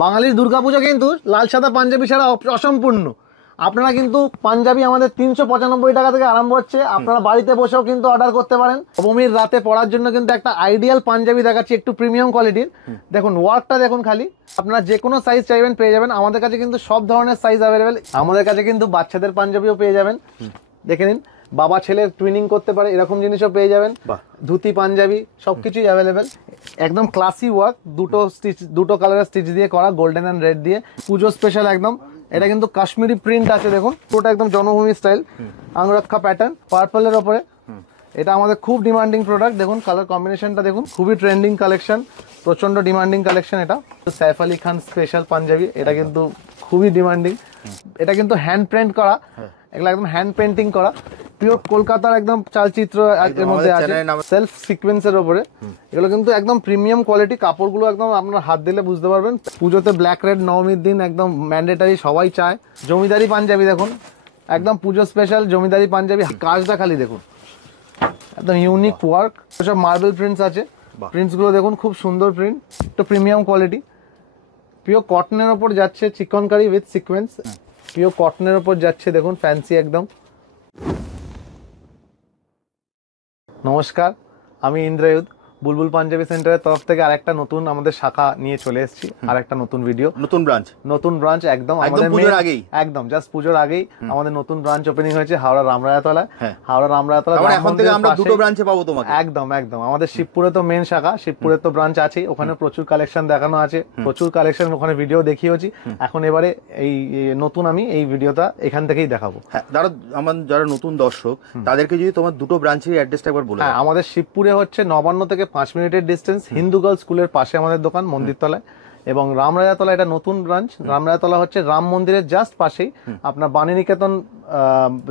বাঙালির দুর্গাপূজা কিন্তু লাল সাদা পাঞ্জাবি ছাড়া অসম্পূর্ণ। আপনারা কিন্তু পাঞ্জাবি আমাদের 395 টাকা থেকে আরম্ভ হচ্ছে, আপনারা বাড়িতে বসেও কিন্তু অর্ডার করতে পারেন। নবমীর রাতে পরার জন্য কিন্তু একটা আইডিয়াল পাঞ্জাবি দেখাচ্ছি, একটু প্রিমিয়াম কোয়ালিটির। দেখুন ওয়ার্কটা দেখুন, খালি আপনারা যে কোনো সাইজ চাইবেন পেয়ে যাবেন। আমাদের কাছে কিন্তু সব ধরনের সাইজ অ্যাভেলেবেল। আমাদের কাছে কিন্তু বাচ্চাদের পাঞ্জাবিও পেয়ে যাবেন, দেখে নিন। বাবা ছেলে টুইনিং করতে পারে এরকম জিনিসও পেয়ে যাবেন। ধুতি পাঞ্জাবি সবকিছুই অ্যাভেলেবেল। একদম ক্লাসি ওয়ার্ক, দুটো কালারের স্টিচ দিয়ে করা, গোল্ডেন অ্যান্ড রেড দিয়ে। পুজো স্পেশাল একদম। এটা কিন্তু কাশ্মীরি প্রিন্ট আছে, দেখুন পুরোটা একদম জন্মভূমি স্টাইল, আংরক্ষা প্যাটার্ন, পার্পলের ওপরে। এটা আমাদের খুব ডিমান্ডিং প্রোডাক্ট। দেখুন কালার কম্বিনেশনটা দেখুন, খুবই ট্রেন্ডিং কালেকশন, প্রচন্ড ডিমান্ডিং কালেকশন। এটা সাইফ আলী খান স্পেশাল পাঞ্জাবি, এটা কিন্তু খুবই ডিমান্ডিং। এটা কিন্তু হ্যান্ড প্রিন্ট করা, এগুলো একদম হ্যান্ড পেন্টিং করা, পিওর কলকাতার একদম চালচিত্র এর মধ্যে আছে, সেলফ সিকোয়েন্সের উপরে। এগুলো কিন্তু একদম প্রিমিয়াম কোয়ালিটি, কাপড়গুলো একদম আপনার হাত দিলে বুঝতে পারবেন। পুজোতে ব্ল্যাক রেড নবমীর দিন একদম ম্যান্ডেটারি, সবাই চায়। জমিদারি পাঞ্জাবি দেখুন, একদম পুজো স্পেশাল জমিদারি পাঞ্জাবি। কাজটা খালি দেখুন, একদম ইউনিক ওয়ার্ক, সব মার্বেল প্রিন্টস আছে। প্রিন্টস গুলো দেখুন, খুব সুন্দর প্রিন্ট, একটু প্রিমিয়াম কোয়ালিটি। পিওর কটনের ওপর যাচ্ছে, চিকনকারি উইথ সিকোয়েন্স। পিওর কটনের ওপর যাচ্ছে, দেখুন ফ্যান্সি একদম। নমস্কার, আমি ইন্দ্রয়ুধ। বুলবুল পাঞ্জাবি সেন্টারের তরফ থেকে আরেকটা নতুন আমাদের শাখা নিয়ে চলে এসেছি, আরেকটা নতুন ভিডিও, নতুন ব্রাঞ্চ একদম আমাদের পুজোর আগেই, একদম জাস্ট পুজোর আগেই আমাদের নতুন ব্রাঞ্চ ওপেনিং হয়েছে হাওড়া রামরায়াতলা। হাওড়া রামরায়াতলা এখন থেকে আমরা দুটো ব্রাঞ্চে পাবো তোমাকে। একদম একদম। আমাদের শিবপুরে তো মেন শাখা, শিবপুরে তো ব্রাঞ্চ আছেই, ওখানে প্রচুর কালেকশন দেখানো আছে, প্রচুর কালেকশন ওখানে ভিডিও দেখিয়েছি। এখন এবারে এই নতুন আমি এই ভিডিওটা এখান থেকেই দেখাবো। যারা নতুন দর্শক তাদেরকে যদি তোমার দুটো ব্রাঞ্চের অ্যাড্রেসটা একবার বলো। হ্যাঁ, আমাদের শিবপুরে হচ্ছে 59 থেকে 5 মিনিটের ডিস্টেন্স, হিন্দু গার্লস স্কুলের পাশে আমাদের দোকান মন্দিরতলায়। এবং রামরায়াতলা এটা নতুন ব্রাঞ্চ। রামরায়াতলা হচ্ছে রাম মন্দিরের জাস্ট পাশেই, আপনার বাণীনিকেতন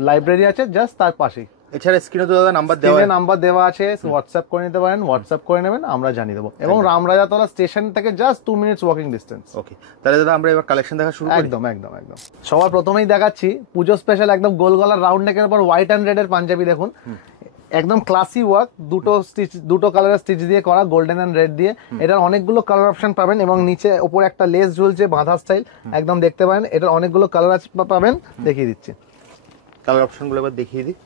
লাইব্রেরি আছে জাস্ট তার পাশেই। এছাড়া স্ক্রিনে তো দাদা নাম্বার দেওয়া আছে, হোয়াটসঅ্যাপ করে নিতে পারেন, হোয়াটসঅ্যাপ করে নেবেন, আমরা জানিয়ে দেবো। এবং রামরায়াতলা স্টেশন থেকে জাস্ট 2 মিনিটস ওয়াকিং ডিস্টেন্স। ওকে, তাহলে দাদা আমরা এবার কালেকশন দেখা শুরু করি। একদম একদম একদম। সবার প্রথমেই দেখাচ্ছি পুজো স্পেশাল একদম গোল গলার রাউন্ড নেকের উপর হোয়াইট অ্যান্ড রেড এর পাঞ্জাবি। দেখুন একদম ক্লাসি ওয়ার্ক, দুটো কালারের স্টিচ দিয়ে করা, গোল্ডেন এন্ড রেড দিয়ে। এটার অনেকগুলো কালার অপশন পাবেন এবং নিচে উপরে একটা লেস ঝুলছে বাঁধা স্টাইল, একদম দেখতে পারেন। এটার অনেকগুলো কালার পাবেন, দেখিয়ে দিচ্ছি। কালার অপশনগুলো একবার দেখিয়ে দিই।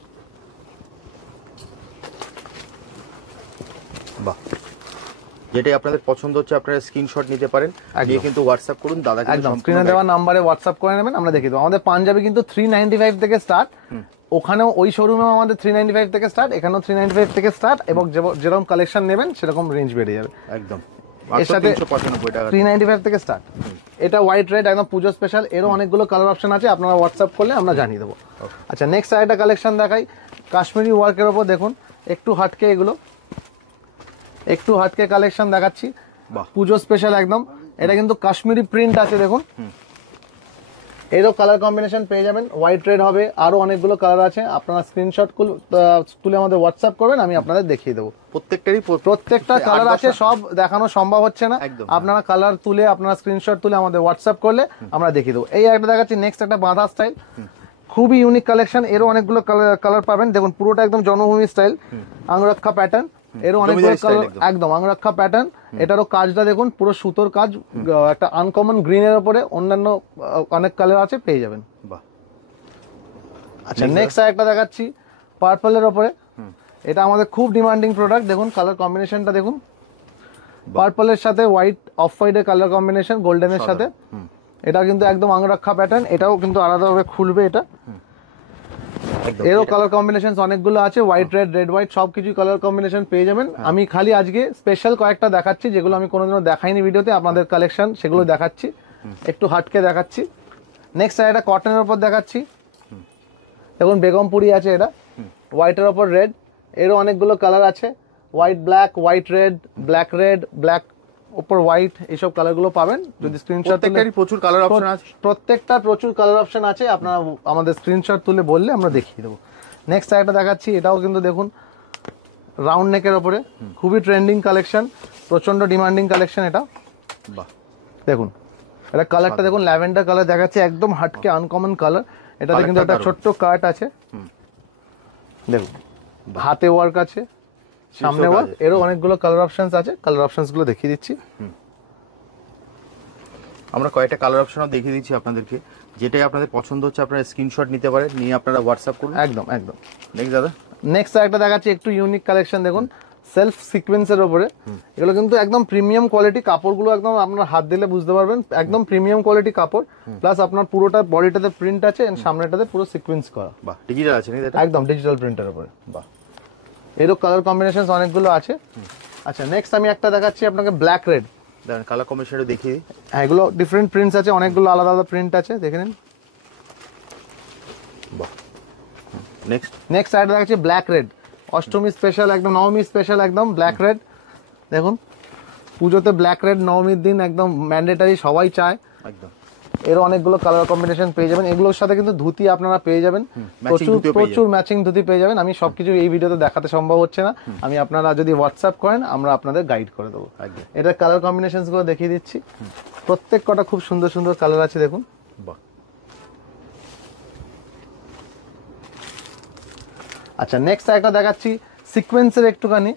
বাহ, যেটাই আপনাদের পছন্দ হচ্ছে আপনারা স্ক্রিনশট নিতে পারেন, দিয়ে কিন্তু হোয়াটসঅ্যাপ করুন। দাদা একদম স্ক্রিনে দেওয়া নাম্বারে হোয়াটসঅ্যাপ করে নেবেন, আমরা দেখিয়ে দেবো। আমাদের পাঞ্জাবি কিন্তু 395 থেকে স্টার্ট, ওখানেও ওই শোরুমেও আমাদের 395 থেকে স্টার্ট, এখানেও 395 থেকে স্টার্ট, এবং যেরকম কালেকশন নেবেন সেরকম রেঞ্জ বেড়ে যাবে। একদম এর সাথে 395 থেকে স্টার্ট। এটা হোয়াইট রেড একদম পুজো স্পেশাল, এরও অনেকগুলো কালার অপশন আছে, আপনারা হোয়াটসঅ্যাপ করলে আমরা জানিয়ে দেবো। আচ্ছা, নেক্সট আরেকটা কালেকশন দেখাই, কাশ্মীরি ওয়ার্কের ওপর। দেখুন একটু হাটকে, এগুলো একটু হাটকে কালেকশন দেখাচ্ছি, পুজো স্পেশাল একদম। এটা কিন্তু কাশ্মীরি প্রিন্ট আছে, দেখুন এরও কালার কম্বিনেশন পেয়ে যাবেন, হোয়াইট রেড হবে, আরো অনেকগুলো কালার আছে। আপনারা স্ক্রিনশট তুলে আমাদের হোয়াটসঅ্যাপ করবেন, আমি আপনাদের দেখিয়ে দেবো। প্রত্যেকটা কালার আছে, সব দেখানো সম্ভব হচ্ছে না। আপনারা কালার তুলে, আপনারা স্ক্রিনশট তুলে আমাদের হোয়াটসঅ্যাপ করলে আমরা দেখিয়ে দেবো। এই একটা দেখাচ্ছি, নেক্সট একটা বাঁধা স্টাইল, খুবই ইউনিক কালেকশন, এরও অনেকগুলো কালার পাবেন। দেখুন পুরোটা একদম জন্মভূমি স্টাইল, আংরক্ষা প্যাটার্ন, এরও অনেকগুলো কালার, একদম আংরক্ষা প্যাটার্ন। এটারও কাজটা দেখুন, পুরো সুতোর কাজ, একটা আনকমন গ্রিনের উপরে অন্যান্য অনেক কালার আছে, পেয়ে যাবেন। আচ্ছা, নেক্সট একটা দেখাচ্ছি পার্পলের উপরে। এটা আমাদের খুব ডিমান্ডিং প্রোডাক্ট। দেখুন কালার কম্বিনেশনটা দেখুন, পার্পলের সাথে হোয়াইট, অফ হোয়াইটের কালার কম্বিনেশন, গোল্ডেনের সাথে। এটা কিন্তু একদম আংরক্ষা প্যাটার্ন, এটাও কিন্তু আলাদাভাবে খুলবে। এটা এরও কালার কম্বিনেশন অনেকগুলো আছে, হোয়াইট রেড, রেড হোয়াইট, সবকিছু কালার কম্বিনেশন পেয়ে যাবেন। আমি খালি আজকে স্পেশাল কয়েকটা দেখাচ্ছি, যেগুলো আমি কোনোদিনও দেখাইনি ভিডিওতে, আপনাদের কালেকশন সেগুলো দেখাচ্ছি, একটু হাটকে দেখাচ্ছি। নেক্সট এটা কটনের উপর দেখাচ্ছি, দেখুন বেগমপুরি আছে, এটা হোয়াইটের ওপর রেড, এরও অনেকগুলো কালার আছে, white black, white red, black red, black উপর হোয়াইট, এইসব কালারগুলো পাবেন। যদি স্ক্রিনশট, প্রচুর কালার অপশন আছে, প্রত্যেকটা প্রচুর কালার অপশন আছে, আপনারা আমাদের স্ক্রিনশট তুলে বললে আমরা দেখিয়ে দেবো। নেক্সট একটা দেখাচ্ছি, এটাও কিন্তু দেখুন রাউন্ড নেকের ওপরে, খুবই ট্রেন্ডিং কালেকশন, প্রচন্ড ডিমান্ডিং কালেকশন। এটা দেখুন, এটা কালারটা দেখুন, ল্যাভেন্ডার কালার দেখাচ্ছে, একদম হাটকে আনকমন কালার। এটাতে কিন্তু একটা ছোট্ট কাট আছে, দেখুন হাতে ওয়ার্ক আছে, সামনে ওয়ার্ক, এরও অনেকগুলো কালার অপশনস আছে, কালার অপশনস গুলো দেখিয়ে দিচ্ছি। আমরা কয়েকটা কালার অপশনও দেখিয়ে দিচ্ছি আপনাদেরকে, যেটাই আপনাদের পছন্দ হচ্ছে আপনারা স্ক্রিনশট নিতে পারেন, নিয়ে আপনারা হোয়াটসঅ্যাপ করুন। একদম একদম। নেক্সট দাদা, নেক্সট একটা দেখাচ্ছি একটু ইউনিক কালেকশন, দেখুন সেলফ সিকোয়েন্সের উপরে। এগুলো কিন্তু একদম প্রিমিয়াম কোয়ালিটি, কাপড়গুলো একদম আপনার হাত দিলে বুঝতে পারবেন একদম প্রিমিয়াম কোয়ালিটি কাপড়, প্লাস আপনার পুরোটা বডিটাতে প্রিন্ট আছে এন্ড সামনেটাতে পুরো সিকোয়েন্স করা। বাহ, ডিজিটাল আছে না এটা? একদম ডিজিটাল প্রিন্টের উপরে। বাহ, এরও কালার কম্বিনেশন অনেকগুলো আছে। আচ্ছা নেক্সট আমি একটা দেখাচ্ছি আপনাকে ব্ল্যাক রেড। দেখেন কালার কম্বিনেশনটা দেখিয়ে দিই। হ্যাঁ এগুলো ডিফারেন্ট প্রিন্টস আছে, অনেকগুলো আলাদা আলাদা প্রিন্ট আছে, দেখে নিন। বাহ, নেক্সট নেক্সট আইটা দেখাচ্ছি ব্ল্যাক রেড, অষ্টমী স্পেশাল একদম, নবমী স্পেশাল একদম ব্ল্যাক রেড। দেখুন পুজোতে ব্ল্যাক রেড নবমীর দিন একদম ম্যান্ডেটারি, সবাই চায়। একদম। এর অনেকগুলো কালার কম্বিনেশন পেয়ে যাবেন, এগুলোর সাথে কিন্তু ধুতি আপনারা পেয়ে যাবেন, প্রচুর ম্যাচিং ধুতি পেয়ে যাবেন। আমি সবকিছু এই ভিডিওতে দেখাতে সম্ভব হচ্ছে না, আমি আপনারা যদি হোয়াটসঅ্যাপ করেন আমরা আপনাদের গাইড করে দেবো। এটার কালার কম্বিনেশন গুলো দেখিয়ে দিচ্ছি, প্রত্যেক কটা খুব সুন্দর সুন্দর কালার আছে দেখুন। বাহ। আচ্ছা নেক্সট একটা দেখাচ্ছি সিকোয়েন্সের, একটুখানি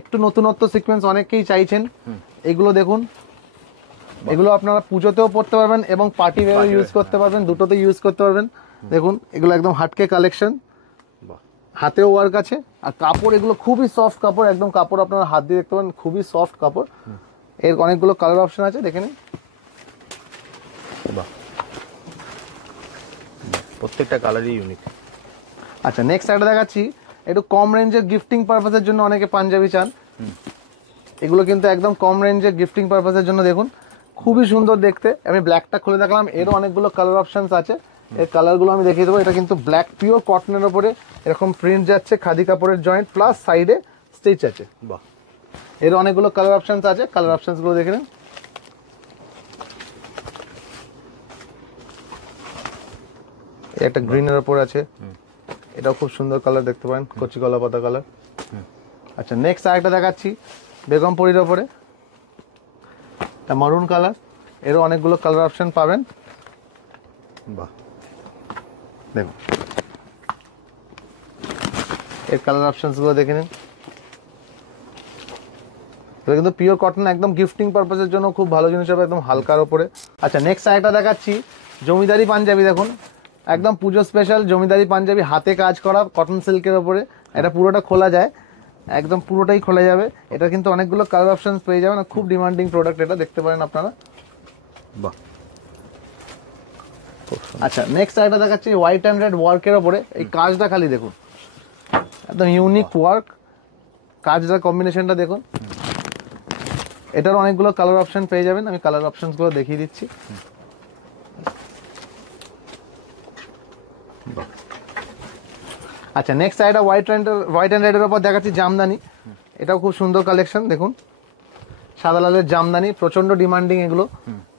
একটু নতুনত্ব সিকোয়েন্স অনেকেই চাইছেন। এগুলো দেখুন, এগুলো আপনারা পুজোতেও পড়তে পারবেন এবং পার্টি ওয়্যারে ইউজ করতে পারবেন, দুটোতে ইউজ করতে পারবেন। দেখুন এগুলো একদম হাটকে কালেকশন, হাতেও ওয়ার্ক আছে, আর কাপড় এগুলো খুবই সফট কাপড়, একদম কাপড় আপনারা হাত দিয়ে দেখতে পারেন, খুবই সফট কাপড়। এর অনেকগুলো কালার অপশন আছে, দেখে নিন। বাহ, প্রত্যেকটা কালারই ইউনিক। আচ্ছা নেক্সট একটা দেখাচ্ছি একটু কম রেঞ্জের গিফটিং পারপাসের জন্য, অনেকে পাঞ্জাবি চান। এগুলো কিন্তু একদম কম রেঞ্জের গিফটিং পারপাসের জন্য, দেখুন খুবই সুন্দর দেখতে। আমি ব্ল্যাকটা খুলে দেখালাম, এরও অনেকগুলো কালার অপশনস আছে, এর কালারগুলো আমি দেখিয়ে দেবো। এটা কিন্তু ব্ল্যাক পিওর কটনের উপরে এরকম প্রিন্ট যাচ্ছে, খাদি কাপড়ের জয়েন্ট প্লাস সাইডে স্টিচ আছে। বাহ, এর অনেকগুলো কালার অপশনস আছে, কালার অপশনস গুলো দেখে নিন। একটা গ্রিনের উপর আছে, এটাও খুব সুন্দর কালার, দেখতে পারেন কচি কলা পাতা কালার। আচ্ছা নেক্সট আরেকটা দেখাচ্ছি বেগমপুরির ওপরে, এটা মারুন কালার, এরও অনেকগুলো কালার অপশন পাবেন। বাহ, দেখুন এর কালার অপশনস গুলো দেখে নিন। এটা কিন্তু পিওর কটন, একদম গিফটিং পারপাসের জন্য খুব ভালো জিনিস হবে, একদম হালকার ওপরে। আচ্ছা নেক্সট আরেকটা দেখাচ্ছি জমিদারি পাঞ্জাবি, দেখুন একদম পুজো স্পেশাল জমিদারি পাঞ্জাবি, হাতে কাজ করা কটন সিল্কের ওপরে। এটা পুরোটা খোলা যায়, একদম পুরোটাই খোলা যাবে। এটা কিন্তু অনেকগুলো কালার অপশনস পেয়ে যাবেন, খুব ডিমান্ডিং প্রোডাক্ট, এটা দেখতে পারেন আপনারা। বাহ। আচ্ছা নেক্সট আরেকটা দেখাচ্ছি হোয়াইট অ্যান্ড রেড ওয়ার্কের ওপরে, এই কাজটা খালি দেখুন, একদম ইউনিক ওয়ার্ক, কাজটার কম্বিনেশনটা দেখুন। এটার অনেকগুলো কালার অপশন পেয়ে যাবেন, আমি কালার অপশনসগুলো দেখিয়ে দিচ্ছি। আচ্ছা নেক্সট আইটা হোয়াইট অ্যান্ড রেডের উপর দেখাচ্ছি জামদানি, এটাও খুব সুন্দর কালেকশন। দেখুন সাদা লালের জামদানি, প্রচন্ড ডিমান্ডিং এগুলো,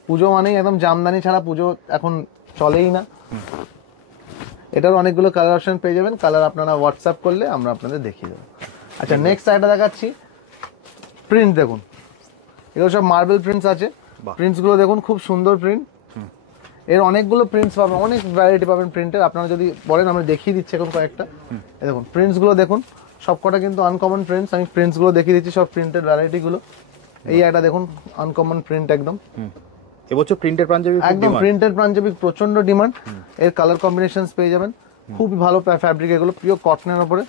পুজো মানেই একদম জামদানি ছাড়া পুজো এখন চলেই না। এটার অনেকগুলো কালার অপশন পেয়ে যাবেন, কালার আপনারা হোয়াটসঅ্যাপ করলে আমরা আপনাদের দেখিয়ে দেবো। আচ্ছা নেক্সট আইটা দেখাচ্ছি প্রিন্ট, দেখুন এগুলো সব মার্বেল প্রিন্টস আছে, প্রিন্টসগুলো দেখুন খুব সুন্দর প্রিন্ট। এর অনেকগুলো প্রিন্টস পাবেন, অনেক ভ্যারাইটি পাবেন প্রিন্টের, আপনারা যদি বলেন আমরা দেখিয়ে দিচ্ছি এখন কয়েকটা। দেখুন প্রিন্টসগুলো দেখুন, সবকটা কিন্তু আনকমন প্রিন্টস, আমি প্রিন্টসগুলো দেখিয়ে দিচ্ছি সব প্রিন্টের ভ্যারাইটিগুলো। এই একটা দেখুন আনকমন প্রিন্ট একদম, এবছর প্রিন্টের পাঞ্জাবি একদম প্রিন্টের পাঞ্জাবি প্রচন্ড ডিমান্ড। এর কালার কম্বিনেশনস পেয়ে যাবেন, খুবই ভালো ফ্যাব্রিক, এগুলো পিওর কটনের উপরে।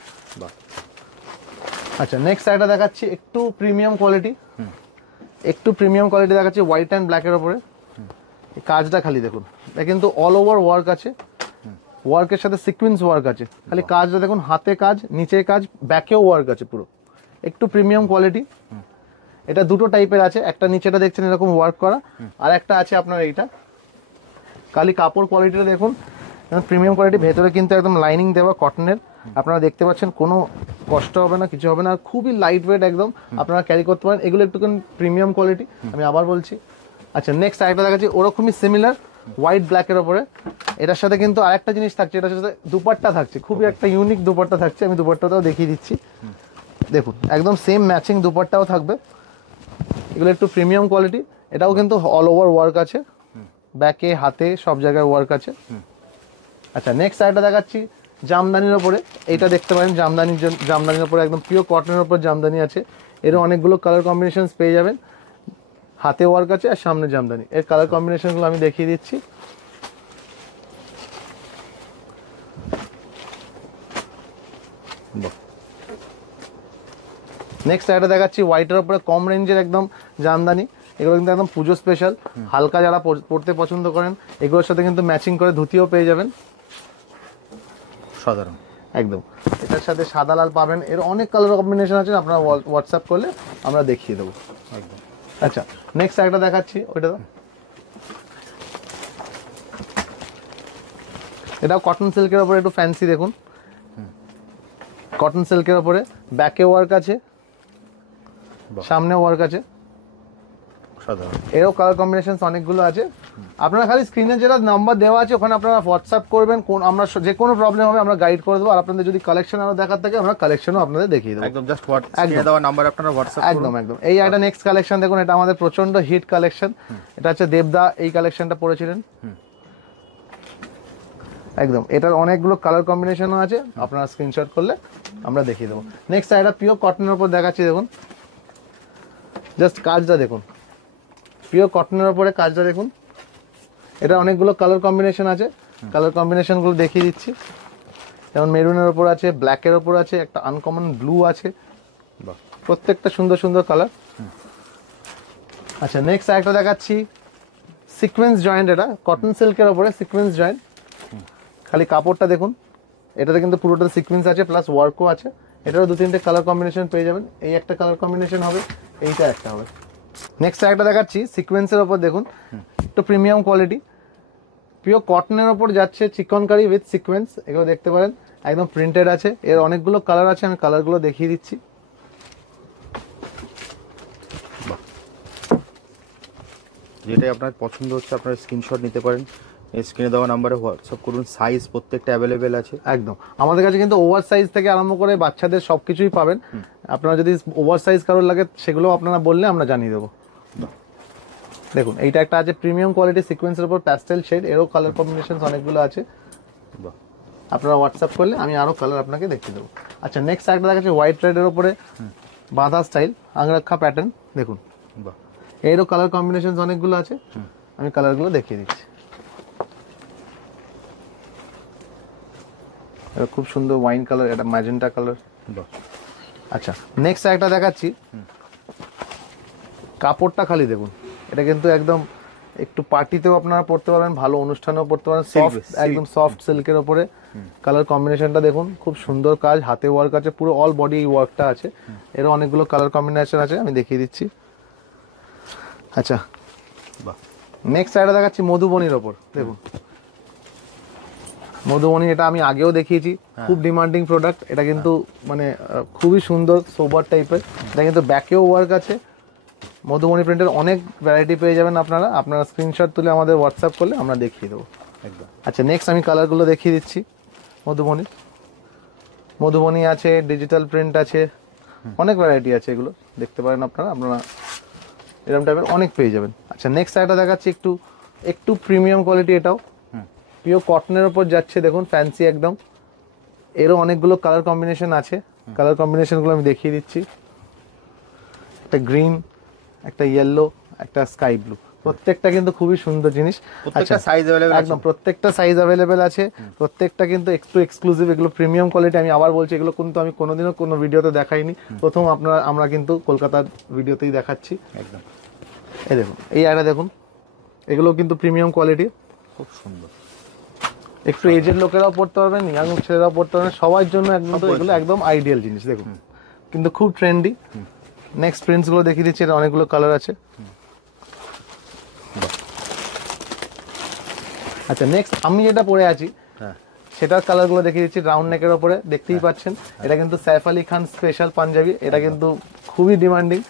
আচ্ছা নেক্সট একটা দেখাচ্ছি একটু প্রিমিয়াম কোয়ালিটি, দেখাচ্ছি হোয়াইট অ্যান্ড ব্ল্যাকের উপরে। কাজটা খালি দেখুন, এটা কিন্তু অল ওভার ওয়ার্ক আছে, ওয়ার্কের সাথে সিকোয়েন্স ওয়ার্ক আছে, খালি কাজটা দেখুন, হাতে কাজ, নিচে কাজ, ব্যাকেও ওয়ার্ক আছে পুরো, একটু প্রিমিয়াম কোয়ালিটি। এটা দুটো টাইপের আছে, একটা নিচেটা দেখছেন এরকম ওয়ার্ক করা, আর একটা আছে আপনার এইটা, খালি কাপড় কোয়ালিটিটা দেখুন প্রিমিয়াম কোয়ালিটি, ভেতরে কিন্তু একদম লাইনিং দেওয়া কটনের, আপনারা দেখতে পাচ্ছেন কোনো কষ্ট হবে না, কিছু হবে না, খুবই লাইট ওয়েট একদম, আপনারা ক্যারি করতে পারেন, এগুলো একটুখানি প্রিমিয়াম কোয়ালিটি, আমি আবার বলছি। আচ্ছা নেক্সট আরেকটা দেখাচ্ছি ওরকমই সিমিলার হোয়াইট ব্ল্যাকের ওপরে, এটার সাথে কিন্তু আরেকটা জিনিস থাকছে, এটার সাথে দুপাট্টা থাকছে, খুবই একটা ইউনিক দুপাট্টা থাকছে, আমি দুপাট্টাটাও দেখিয়ে দিচ্ছি। দেখুন একদম সেম ম্যাচিং দুপাট্টাও থাকবে, এগুলো একটু প্রিমিয়াম কোয়ালিটি, এটাও কিন্তু অল ওভার ওয়ার্ক আছে, ব্যাকে হাতে সব জায়গায় ওয়ার্ক আছে। আচ্ছা নেক্সট আরেকটা দেখাচ্ছি জামদানির ওপরে, এইটা দেখতে পারেন জামদানির ওপরে একদম পিওর কটনের ওপর জামদানি আছে, এরও অনেকগুলো কালার কম্বিনেশনস পেয়ে যাবেন। হাতে ওয়ার্ক আছে আর সামনে জামদানি। এর কালার কম্বিনেশনগুলো আমি দেখিয়ে দিচ্ছি। নেক্সট একটা দেখাচ্ছি হোয়াইটের উপরে কম রেঞ্জের একদম জামদানি। এগুলো কিন্তু একদম পুজো স্পেশাল, হালকা যারা পড়তে পছন্দ করেন এগুলোর সাথে কিন্তু ম্যাচিং করে ধুতিও পেয়ে যাবেন। সাধারণ একদম এটার সাথে সাদা লাল পাবেন। এর অনেক কালার কম্বিনেশন আছে, আপনারা হোয়াটসঅ্যাপ করলে আমরা দেখিয়ে দেবো। একদম। আচ্ছা নেক্সট একটা দেখাচ্ছি, ওইটা তো এটাও কটন সিল্কের উপরে একটু ফ্যান্সি দেখুন, কটন সিল্কের উপরে ব্যাকে ওয়ার্ক আছে, সামনে ওয়ার্ক আছে, সাধারণ। এরও কালার কম্বিনেশন অনেকগুলো আছে। আপনারা খালি স্ক্রিনে যেটা নাম্বার দেওয়া আছে ওখানে আপনারা হোয়াটসঅ্যাপ করবেন, কোন আমরা যে কোনো প্রবলেম হবে আমরা গাইড করে দেবো। আর আপনাদের যদি কালেকশন আরো দেখার থাকে আমরা কালেকশনও আপনাদের দেখিয়ে দেবো। একদম জাস্ট হোয়াটসঅ্যাপ দেওয়া নাম্বার আপনারা হোয়াটসঅ্যাপ করুন। একদম একদম। এই একটা নেক্সট কালেকশন দেখুন, এটা আমাদের প্রচন্ড হিট কালেকশন। এটা হচ্ছে দেবদা এই কালেকশনটা পরেছিলেন। একদম এটার অনেকগুলো কালার কম্বিনেশনও আছে, আপনারা স্ক্রিনশট করলে আমরা দেখিয়ে দেবো। নেক্সট এটা পিওর কটনের উপর দেখাচ্ছি, দেখুন জাস্ট কাজটা দেখুন, পিওর কটনের উপরে কাজটা দেখুন। এটা অনেকগুলো কালার কম্বিনেশন আছে, কালার কম্বিনেশনগুলো দেখিয়ে দিচ্ছি। যেমন মেরুনের ওপর আছে, ব্ল্যাকের ওপর আছে, একটা আনকমন ব্লু আছে, প্রত্যেকটা সুন্দর সুন্দর কালার। আচ্ছা নেক্সট একটা দেখাচ্ছি সিকোয়েন্স জয়েন্ট, এটা কটন সিল্কের ওপরে সিকোয়েন্স জয়েন্ট। খালি কাপড়টা দেখুন, এটাতে কিন্তু পুরোটা সিকোয়েন্স আছে প্লাস ওয়ার্কও আছে। এটারও 2-3টে কালার কম্বিনেশন পেয়ে যাবেন। এই একটা কালার কম্বিনেশন হবে, এইটা একটা হবে। নেক্সট একটা দেখাচ্ছি সিকোয়েন্সের ওপর দেখুন, একটু প্রিমিয়াম কোয়ালিটি, পিওর কটনের ওপর যাচ্ছে, চিকনকারি উইথ সিকোয়েন্স। এগুলো দেখতে পারেন একদম প্রিন্টেড আছে। এর অনেকগুলো কালার আছে, আমি কালারগুলো দেখিয়ে দিচ্ছি। যেটাই আপনার পছন্দ হচ্ছে আপনারা স্ক্রিনশট নিতে পারেন, স্ক্রিনে দেওয়া নাম্বারে হোয়াটসঅ্যাপ করুন। সাইজ প্রত্যেকটা অ্যাভেলেবেল আছে। একদম আমাদের কাছে কিন্তু ওভার সাইজ থেকে আরম্ভ করে বাচ্চাদের সবকিছুই পাবেন। আপনারা যদি ওভার সাইজ কারোর লাগে সেগুলো আপনারা বললে আমরা জানিয়ে দেবো। দেখুন এইটা একটা আছে প্রিমিয়াম কোয়ালিটি সিকোয়েন্সের উপর প্যাস্টেল শেড, এরও কালার কম্বিনেশন অনেকগুলো আছে। আপনারা হোয়াটসঅ্যাপ করলে আমি আরো কালার আপনাকে দেখিয়ে দেবো। আচ্ছা নেক্সট একটা দেখাচ্ছি হোয়াইট রেডের উপরে বাঁধা স্টাইল আংরাক্ষা প্যাটার্ন, দেখুন এরও কালার কম্বিনেশন অনেকগুলো আছে, আমি কালারগুলো দেখিয়ে দিচ্ছি। এটা খুব সুন্দর ওয়াইন কালার, এটা ম্যাজেন্টা কালার। আচ্ছা নেক্সট একটা দেখাচ্ছি, কাপড়টা খালি দেখুন, এটা কিন্তু একদম একটু পার্টিতেও আপনারা পড়তে পারবেন, ভালো অনুষ্ঠানেও পড়তে পারেন। সফট একদম সফট সিল্কের উপরে কালার কম্বিনেশনটা দেখুন, খুব সুন্দর কাজ, হাতে ওয়ার্ক আছে, পুরো অল বডি এই ওয়ার্কটা আছে। এর অনেকগুলো কালার কম্বিনেশন আছে, আমি দেখিয়ে দিচ্ছি। আচ্ছা নেক্সট একটা দেখাচ্ছি মধুবনীর ওপর, দেখুন মধুবনী, এটা আমি আগেও দেখিয়েছি, খুব ডিমান্ডিং প্রোডাক্ট। এটা কিন্তু মানে খুবই সুন্দর সোবার টাইপের। এটা কিন্তু ব্যাকেও ওয়ার্ক আছে, মধুবনী প্রিন্টের অনেক ভ্যারাইটি পেয়ে যাবেন আপনারা। আপনারা স্ক্রিনশট তুলে আমাদের হোয়াটসঅ্যাপ করলে আমরা দেখিয়ে দেবো একদম। আচ্ছা নেক্সট আমি কালারগুলো দেখিয়ে দিচ্ছি। মধুবনী আছে, ডিজিটাল প্রিন্ট আছে, অনেক ভ্যারাইটি আছে, এগুলো দেখতে পারেন আপনারা এরকম টাইপের অনেক পেয়ে যাবেন। আচ্ছা নেক্সট একটা দেখাচ্ছি একটু প্রিমিয়াম কোয়ালিটি, এটাও পিওর কটনের উপর যাচ্ছে, দেখুন ফ্যান্সি একদম। এরও অনেকগুলো কালার কম্বিনেশন আছে, কালার কম্বিনেশনগুলো আমি দেখিয়ে দিচ্ছি। একটা গ্রিন, একটা ইয়েলো, একটা স্কাই ব্লু, প্রত্যেকটা কিন্তু খুবই সুন্দর জিনিস। প্রত্যেকটা সাইজ अवेलेबल আছে, একদম প্রত্যেকটা সাইজ अवेलेबल আছে, প্রত্যেকটা কিন্তু একটু এক্সক্লুসিভ, এগুলো প্রিমিয়াম কোয়ালিটি। আমি আবার বলছি, এগুলো কিন্তু আমি কোনোদিনও কোনো ভিডিওতে দেখাইনি, প্রথম আমরা কিন্তু কলকাতার ভিডিওতেই দেখাচ্ছি একদম। এই দেখুন, এই আয়টা দেখুন, এগুলো কিন্তু প্রিমিয়াম কোয়ালিটি, খুব সুন্দর। একটু এজেড লোকেরাও পড়তে পারবেন, ইয়াং ছেলেরাও পড়তে পারবেন, সবার জন্য একদম এগুলো একদম আইডিয়াল জিনিস। দেখুন কিন্তু খুব ট্রেন্ডি। নেক্সট প্রিন্টসগুলো দেখিয়ে দিচ্ছি, এটা অনেকগুলো কালার আছে। আচ্ছা নেক্সট আমি যেটা পরে আছি সেটার কালারগুলো দেখিয়ে দিচ্ছি। রাউন্ড নেকের ওপরে দেখতেই পাচ্ছেন, এটা কিন্তু সাইফ আলী খান স্পেশাল পাঞ্জাবি। এটা কিন্তু খুবই ডিমান্ডিং,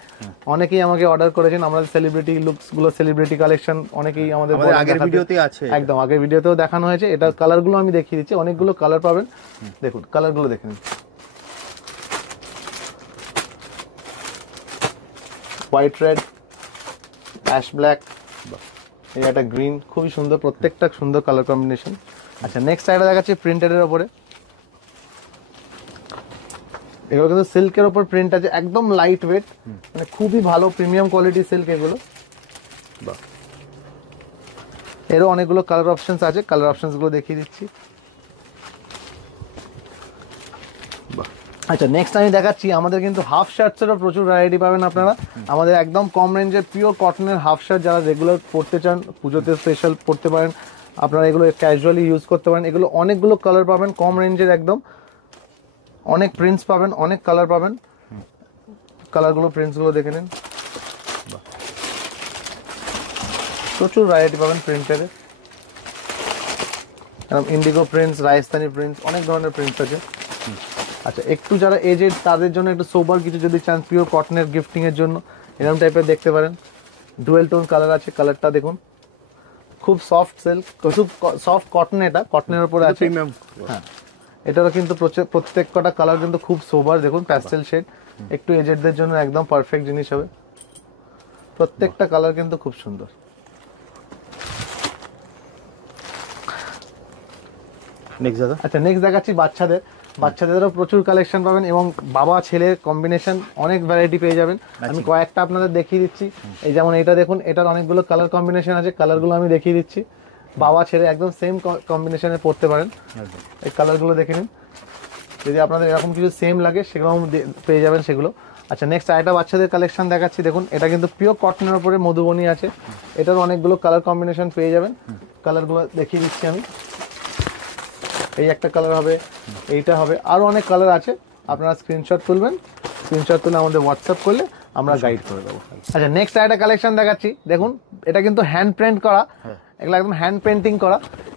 অনেকেই আমাকে অর্ডার করেছেন। আমাদের সেলিব্রিটি লুকস গুলো, সেলিব্রিটি কালেকশন অনেকেই আমাদের আগের ভিডিওতে আছে, একদম আগের ভিডিওতেও দেখানো হয়েছে। এটা কালারগুলো আমি দেখিয়ে দিচ্ছি, অনেকগুলো কালার পাবেন। দেখুন কালারগুলো দেখে নিন, হোয়াইট রেড, অ্যাশ ব্ল্যাক, এই একটা গ্রিন, খুবই সুন্দর, প্রত্যেকটা সুন্দর কালার কম্বিনেশন। আচ্ছা নেক্সট একটা দেখাচ্ছি প্রিন্টেডের ওপরে, এগুলো কিন্তু সিল্কের ওপর প্রিন্ট আছে, একদম লাইট ওয়েট, মানে খুবই ভালো প্রিমিয়াম কোয়ালিটি সিল্ক এগুলো। বাহ, এরও অনেকগুলো কালার অপশনস আছে, কালার অপশনস গুলো দেখিয়ে দিচ্ছি। বাহ, আচ্ছা নেক্সট আমি দেখাচ্ছি, আমাদের কিন্তু হাফ শার্টসেরও প্রচুর ভ্যারাইটি পাবেন আপনারা। আমাদের একদম কম রেঞ্জের পিওর কটনের হাফ শার্ট, যারা রেগুলার পরতে চান, পুজোতে স্পেশাল পরতে পারেন আপনারা, এগুলো ক্যাজুয়ালি ইউজ করতে পারেন। এগুলো অনেকগুলো কালার পাবেন, কম রেঞ্জের একদম, অনেক প্রিন্টস পাবেন, অনেক কালার পাবেন। কালারগুলো, প্রিন্টসগুলো দেখে নিন, প্রচুর ভ্যারাইটি পাবেন প্রিন্টের। ইন্ডিগো প্রিন্টস, রাজস্থানি প্রিন্টস, অনেক ধরনের প্রিন্টস আছে। আচ্ছা একটু যারা এজেড তাদের জন্য একটু সোবার কিছু যদি চান পিওর কটনের গিফটিং এর জন্য, এরকম টাইপের দেখতে পারেন। ডুয়েল টোন কালার আছে, কালারটা দেখুন, খুব সফট সিল্ক, খুব সফট কটন, এটা কটনের উপরে আছে। প্রিমিয়াম। হ্যাঁ, এটারও কিন্তু প্রত্যেক কটা কালার কিন্তু খুব সোবার, দেখুন প্যাস্টেল শেড, একটু এজেডদের জন্য একদম পারফেক্ট জিনিস হবে। প্রত্যেকটা কালার কিন্তু খুব সুন্দর। নেক্সট দাদা, আচ্ছা নেক্সট দেখাচ্ছি বাচ্চাদেরও প্রচুর কালেকশন পাবেন, এবং বাবা ছেলের কম্বিনেশন অনেক ভ্যারাইটি পেয়ে যাবেন। আমি কয়েকটা আপনাদের দেখিয়ে দিচ্ছি। এই যেমন এটা দেখুন, এটার অনেকগুলো কালার কম্বিনেশন আছে, কালারগুলো আমি দেখিয়ে দিচ্ছি। বাবা ছেলে একদম সেম কম্বিনেশনে পড়তে পারেন। এই কালারগুলো দেখে নিন, যদি আপনাদের এরকম কিছু সেম লাগে সেগুলো পেয়ে যাবেন সেগুলো। আচ্ছা নেক্সট আরেকটা বাচ্চাদের কালেকশন দেখাচ্ছি, দেখুন এটা কিন্তু পিওর কটনের উপরে মধুবনী আছে, এটার অনেকগুলো কালার কম্বিনেশন পেয়ে যাবেন। কালারগুলো দেখিয়ে দিচ্ছি আমি। এই একটা কালার হবে, এইটা হবে, আরো অনেক কালার আছে। আপনারা স্ক্রিনশট তুলবেন, স্ক্রিনশট তুলে আমাদের হোয়াটসঅ্যাপ করলে আমরা গাইড করে দেবো। আচ্ছা নেক্সট একটা কালেকশন দেখাচ্ছি, দেখুন এটা কিন্তু হ্যান্ড প্রিন্ট করা, এগুলো একদম হ্যান্ড পেন্টিং করা,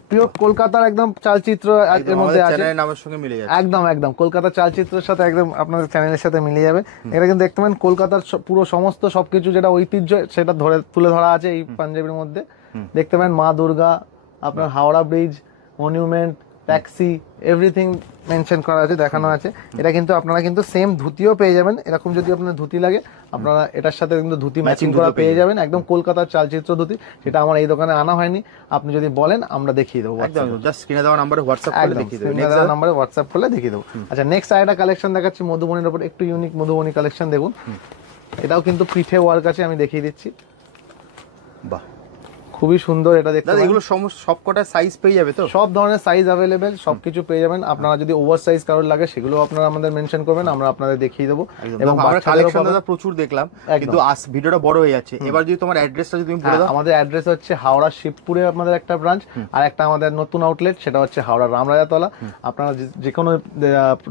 পিওর কলকাতার একদম চালচিত্র এর মধ্যে আছে, চ্যানেলের নামের সঙ্গে মিলে যাচ্ছে। একদম একদম কলকাতার চালচিত্রের সাথে একদম আপনাদের চ্যানেলের সাথে মিলে যাবে। এটা কিন্তু দেখতে পাবেন কলকাতার পুরো সমস্ত সবকিছু যেটা ঐতিহ্য সেটা তুলে ধরা আছে এই পাঞ্জাবির মধ্যে। দেখতে পাবেন মা দুর্গা, আপনার Howrah bridge, monument, taxi, everything mention করা আছে, দেখানো আছে। এটা কিন্তু আপনারা কিন্তু সেম ধুতিও পেয়ে যাবেন, এরকম যদি আপনার ধুতি লাগে আপনারা এটার সাথে কিন্তু ধুতি ম্যাচিং করা পেয়ে যাবেন, একদম কলকাতার চালচিত্র ধুতি। সেটা আমার এই দোকানে আনা হয়নি, আপনি যদি বলেন আমরা দেখিয়ে দেবো, একদম জাস্ট স্ক্রিনে দেওয়া নম্বরে হোয়াটসঅ্যাপ করে দেখিয়ে দেবো। নেক্সট নাম্বারে হোয়াটসঅ্যাপ করলে দেখিয়ে দেবো। আচ্ছা নেক্সট আরেকটা কালেকশন দেখাচ্ছি মধুবনীর উপর, একটু ইউনিক মধুবনী কালেকশন দেখুন। এটাও কিন্তু পিঠে ওয়ার্ক আছে, আমি দেখিয়ে দিচ্ছি। বাহ, খুবই সুন্দর এটা দেখতে। দাদা এগুলো সবকটা সাইজ পেয়ে যাবে তো? সব ধরনের সাইজ অ্যাভেলেবেল, সবকিছু পেয়ে যাবেন। আপনারা যদি ওভার সাইজ কারোর লাগে সেগুলো আপনারা আমাদের মেনশন করবেন, আমরা আপনাদের দেখিয়ে দেবো। এবং আমরা কালেকশন দাদা প্রচুর দেখলাম, কিন্তু ভিডিওটা বড় হয়ে যাচ্ছে। এবার যদি তোমার অ্যাড্রেসটা যদি তুমি বলে দাও। আমাদের অ্যাড্রেস হচ্ছে হাওড়া শিবপুরে আমাদের একটা ব্রাঞ্চ, আর একটা আমাদের নতুন আউটলেট সেটা হচ্ছে হাওড়া রামরাজাতলা। আপনারা যে কোনো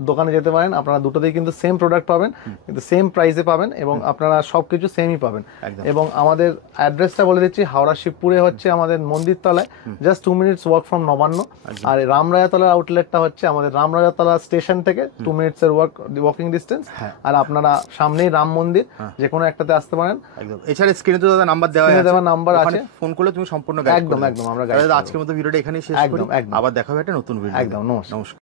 দোকানে যেতে পারেন, আপনারা দুটোতেই কিন্তু সেম প্রোডাক্ট পাবেন, কিন্তু সেম প্রাইসে পাবেন, এবং আপনারা সবকিছু সেমই পাবেন। এবং আমাদের অ্যাড্রেসটা বলে দিচ্ছি, হাওড়া শিবপুরে হচ্ছে আমাদের মন্দির তলায়, just 2 minutes walk from Nabanna. আর রামরাজাতলার আউটলেটটা হচ্ছে আমাদের রামরাজাতলা স্টেশন থেকে 2 মিনিটস এর ওয়াকিং ডিস্টেন্স। আর আপনারা সামনেই রাম মন্দির, যে কোনো একটাতে আসতে পারেন। একদম, এছাড়া স্ক্রিনে তো দাদা নাম্বার দেওয়া আছে, নাম্বার আছে, ফোন করলে তুমি সম্পূর্ণ গাইড একদম একদম আমরা গাইড। আজকের মতো ভিডিওটা এখানেই শেষ করি, আবার দেখা হবে একটা নতুন ভিডিও। একদম, নমস্কার।